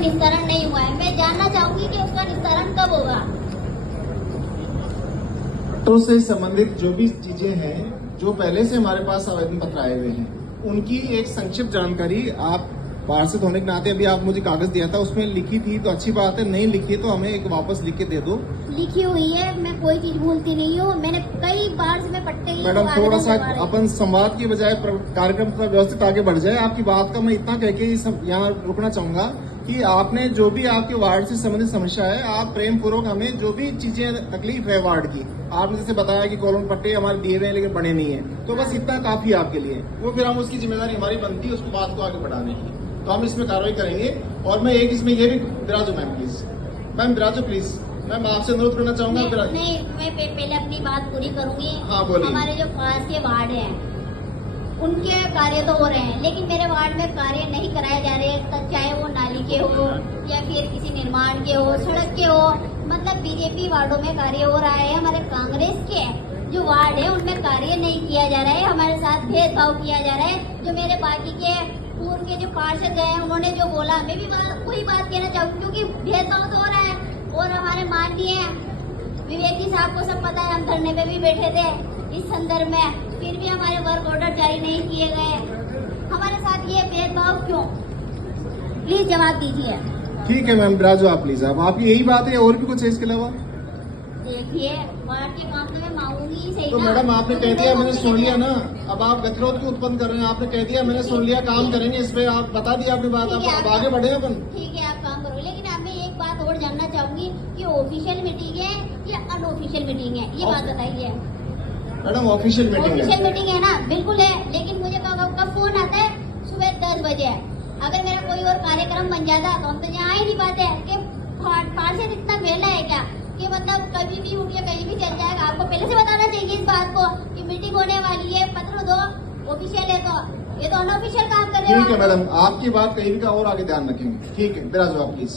निस्तारण नहीं हुआ है। मैं जानना चाहूंगी कि उसका निस्तारण कब होगा। तो से संबंधित जो भी चीजें हैं, जो पहले से हमारे पास आवेदन पत्र आए हुए हैं, उनकी एक संक्षिप्त जानकारी आप पार्षद होने के नाते अभी आप मुझे कागज दिया था, उसमें लिखी थी तो अच्छी बात है, नहीं लिखी है तो हमें एक वापस लिख के दे दो। लिखी हुई है, मैं कोई चीज भूलती नहीं हूँ। मैंने कई बार से मैं पट्टे मैडम थोड़ा सा अपन संवाद की बजाय कार्यक्रम का व्यवस्थित आगे बढ़ जाए। आपकी बात का मैं इतना कह के यहाँ रुकना चाहूंगा कि आपने जो भी आपके वार्ड से संबंधित समस्या है, आप प्रेम पूर्वक हमें जो भी चीजें तकलीफ है वार्ड की, आपने जैसे बताया कि कॉलोन पट्टे हमारे दिए हुए हैं लेकिन बने नहीं है, तो बस इतना काफी है आपके लिए। वो फिर हम उसकी जिम्मेदारी हमारी बनती है उसको बात को आगे बढ़ाने की, तो हम इसमें कार्रवाई करेंगे। और मैं एक इसमें ये भी विराजो मैम प्लीज, मैम विराजो प्लीज, मैम आपसे अनुरोध करना चाहूंगा। नहीं, मैं पहले अपनी बात पूरी करूंगी। हाँ बोलिए। हमारे जो पास के वार्ड है उनके कार्य तो हो रहे हैं, लेकिन मेरे वार्ड में कार्य नहीं कराए जा रहे, चाहे वो नाली के हो या फिर किसी निर्माण के हो, सड़क के हो। मतलब बीजेपी वार्डों में कार्य हो रहा है, हमारे कांग्रेस के जो वार्ड है उनमें कार्य नहीं किया जा रहा है, हमारे साथ भेदभाव किया जा रहा है। जो मेरे बाकी के पूर्व के जो पार्षद गए हैं उन्होंने जो बोला, मैं भी वही बात कहना चाहूँगी, क्योंकि भेदभाव तो हो रहा है। और हमारे माननीय विवेक जी साहब को सब पता है, हम धरने पे भी बैठे थे इस संदर्भ में, फिर भी हमारे वर्क ऑर्डर जारी नहीं किए गए। हमारे साथ ये भेदभाव क्यों? प्लीज जवाब दीजिए। ठीक है मैम विराजो आप प्लीज, आप यही बात है और भी कुछ है इसके अलावा? देखिए वार्ड के काम तो मैं मांगूंगी ही सही। तो मैडम आपने कह दिया, मैंने सुन लिया ना, अब आप गतिरोध क्यों उत्पन्न कर रहे हैं? आपने कह दिया, मैंने सुन लिया, काम करेंगे इस पे, आप बता दिया अपनी बात, आप आगे बढ़े अपन। ठीक है आप काम करो, लेकिन अब मैं एक बात और जानना चाहूंगी कि ऑफिशियल मीटिंग है या अनऑफिशियल मीटिंग है, ये बात बताइए। मैडम ऑफिशियल मीटिंग है। ऑफिशियल मीटिंग है ना? बिल्कुल है, लेकिन मुझे कब फोन आता है? सुबह 10 बजे। अगर मेरा कोई और कार्यक्रम बन जाता तो हम तो यहाँ ही नहीं पाते कि पार्षद इतना मेला है क्या कि मतलब कभी भी उठ के कहीं भी चल जाएगा। आपको पहले से बताना चाहिए इस बात को कि मीटिंग होने वाली है, पत्र दो। ऑफिशियल है तो ये तो अनऑफिशियल काम कर रहे हो। ठीक है मैडम, आपकी बात कहीं का और आगे ध्यान रखेंगे। ठीक है विराजो आप प्लीज।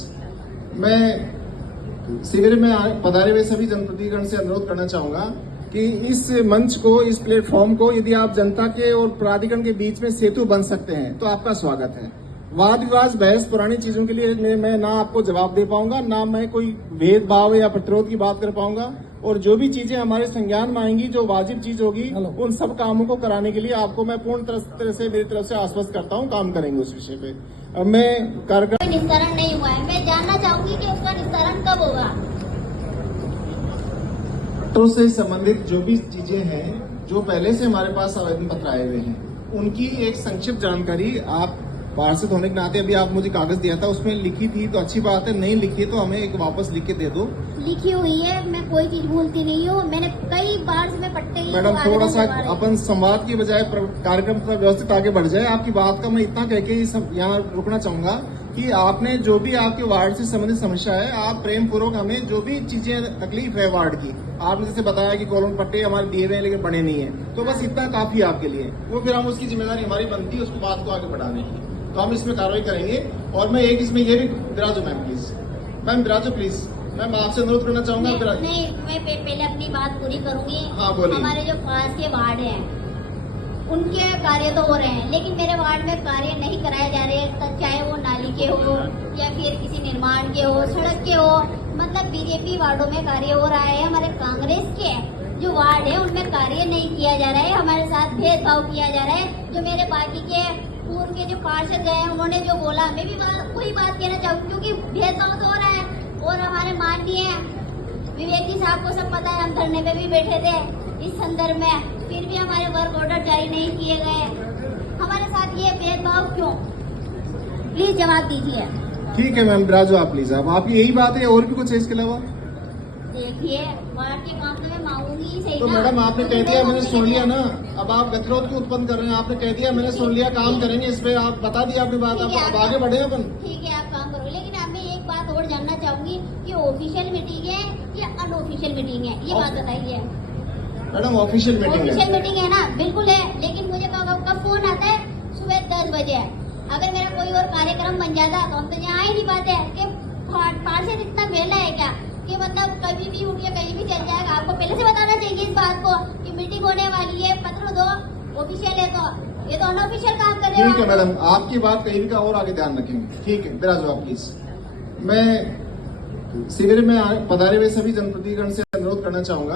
मैं शिविर में पधारे हुए सभी जनप्रतिनिधिगण से अनुरोध करना चाहूंगा कि इस मंच को, इस प्लेटफॉर्म को, यदि आप जनता के और प्राधिकरण के बीच में सेतु बन सकते हैं तो आपका स्वागत है। वाद विवाद बहस पुरानी चीजों के लिए मैं ना आपको जवाब दे पाऊंगा, ना मैं कोई भेदभाव या प्रतिरोध की बात कर पाऊंगा। और जो भी चीजें हमारे संज्ञान में आएंगी, जो वाजिब चीज होगी, उन सब कामों को कराने के लिए आपको मैं पूर्ण तरह से मेरी तरफ से आश्वस्त करता हूँ, काम करेंगे उस विषय पे। अब मैं कार्यक्रम निस्तारण नहीं हुआ है, मैं जानना चाहूंगी कि उसका निस्तारण कब होगा। तो से संबंधित जो भी चीजें हैं, जो पहले से हमारे पास आवेदन पत्र आए हुए हैं, उनकी एक संक्षिप्त जानकारी आप पार्षद होने के नाते अभी आप मुझे कागज दिया था, उसमें लिखी थी तो अच्छी बात है, नहीं लिखी है तो हमें एक वापस लिख के दे दो। लिखी हुई है, मैं कोई चीज भूलती नहीं हूँ। मैंने कई बार से मैं पट्टे मैडम थोड़ा सा अपन संवाद की बजाय कार्यक्रम का व्यवस्थित आगे बढ़ जाए। आपकी बात का मैं इतना कह के यहाँ रुकना चाहूंगा कि आपने जो भी आपके वार्ड से संबंधित समस्या है, आप प्रेम पूर्वक हमें जो भी चीजें तकलीफ है वार्ड की, आपने जैसे बताया कि कॉलोन पट्टे हमारे दिए हुए हैं लेकिन बने नहीं है, तो बस इतना काफी है आपके लिए। वो फिर हम उसकी जिम्मेदारी हमारी बनती है उसको बात को आगे बढ़ाने की, तो हम इसमें कार्रवाई करेंगे। और मैं एक इसमें ये भी विराजो मैम प्लीज, मैम विराजो प्लीज, मैम आपसे अनुरोध करना चाहूंगा। नहीं, मैं पहले अपनी बात पूरी करूंगी। हाँ बोलिए। हमारे जो पास के वार्ड है उनके कार्य तो हो रहे हैं, लेकिन मेरे वार्ड में कार्य नहीं कराए जा रहे, चाहे वो नाली के हो या फिर किसी निर्माण के हो, सड़क के हो। मतलब बीजेपी वार्डों में कार्य हो रहा है, हमारे कांग्रेस के जो वार्ड है उनमें कार्य नहीं किया जा रहा है, हमारे साथ भेदभाव किया जा रहा है। जो मेरे बाकी के पूर्व के जो पार्षद गए हैं उन्होंने जो बोला, मैं भी वही बात कहना चाहूँगी, क्योंकि भेदभाव तो हो रहा है। और हमारे माननीय विवेक जी साहब को सब पता है, हम धरने पे भी बैठे थे इस संदर्भ में, फिर भी हमारे वर्क ऑर्डर जारी नहीं किए गए। हमारे साथ ये भेदभाव क्यों? प्लीज जवाब दीजिए। ठीक है मैम विराजो आप प्लीज, आप यही बात है और भी कुछ है इसके अलावा? देखिए वार्ड के काम तो मैं मांगूंगी ही सही। तो मैडम आपने कह दिया, मैंने सुन लिया ना, अब आप गतिरोध क्यों उत्पन्न कर रहे हैं? आपने कह दिया, मैंने सुन लिया, काम करेंगे इस पे, आप बता दिया अपनी बात, आप आगे बढ़े अपन। ठीक है आप काम करो, लेकिन अब मैं एक बात और जानना चाहूंगी कि ऑफिशियल मीटिंग है या अनऑफिशियल मीटिंग है, ये बात बताइए। मैडम ऑफिशियल मीटिंग है। ऑफिशियल मीटिंग है ना? बिल्कुल है, लेकिन मुझे कब फोन आता है? सुबह 10 बजे। अगर मेरा कोई और कार्यक्रम बन जाता तो हम तो यहाँ ही नहीं पाते कि पार्षद इतना मेला है क्या कि मतलब कभी भी उठ के कहीं भी चल जाएगा। आपको पहले से बताना चाहिए इस बात को कि मीटिंग होने वाली है, पत्र दो। ऑफिशियल है तो ये तो अनऑफिशियल काम कर रहे हो। ठीक है मैडम, आपकी बात कहीं का और आगे ध्यान रखेंगे। ठीक है विराजो आप प्लीज। मैं शिविर में पधारे हुए सभी जनप्रतिनिधिगण से अनुरोध करना चाहूंगा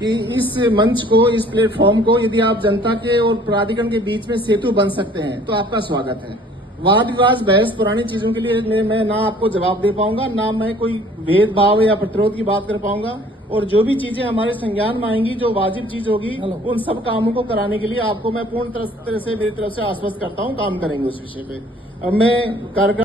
कि इस मंच को, इस प्लेटफॉर्म को यदि आप जनता के और प्राधिकरण के बीच में सेतु बन सकते हैं तो आपका स्वागत है। वाद विवाद बहस पुरानी चीजों के लिए मैं ना आपको जवाब दे पाऊंगा, ना मैं कोई भेदभाव या प्रतिरोध की बात कर पाऊंगा, और जो भी चीजें हमारे संज्ञान में आएंगी, जो वाजिब चीज होगी, उन सब कामों को कराने के लिए आपको मैं पूर्ण तरह से मेरी तरफ से आश्वस्त करता हूं, काम करेंगे उस विषय पे। मैं कार्यक्रम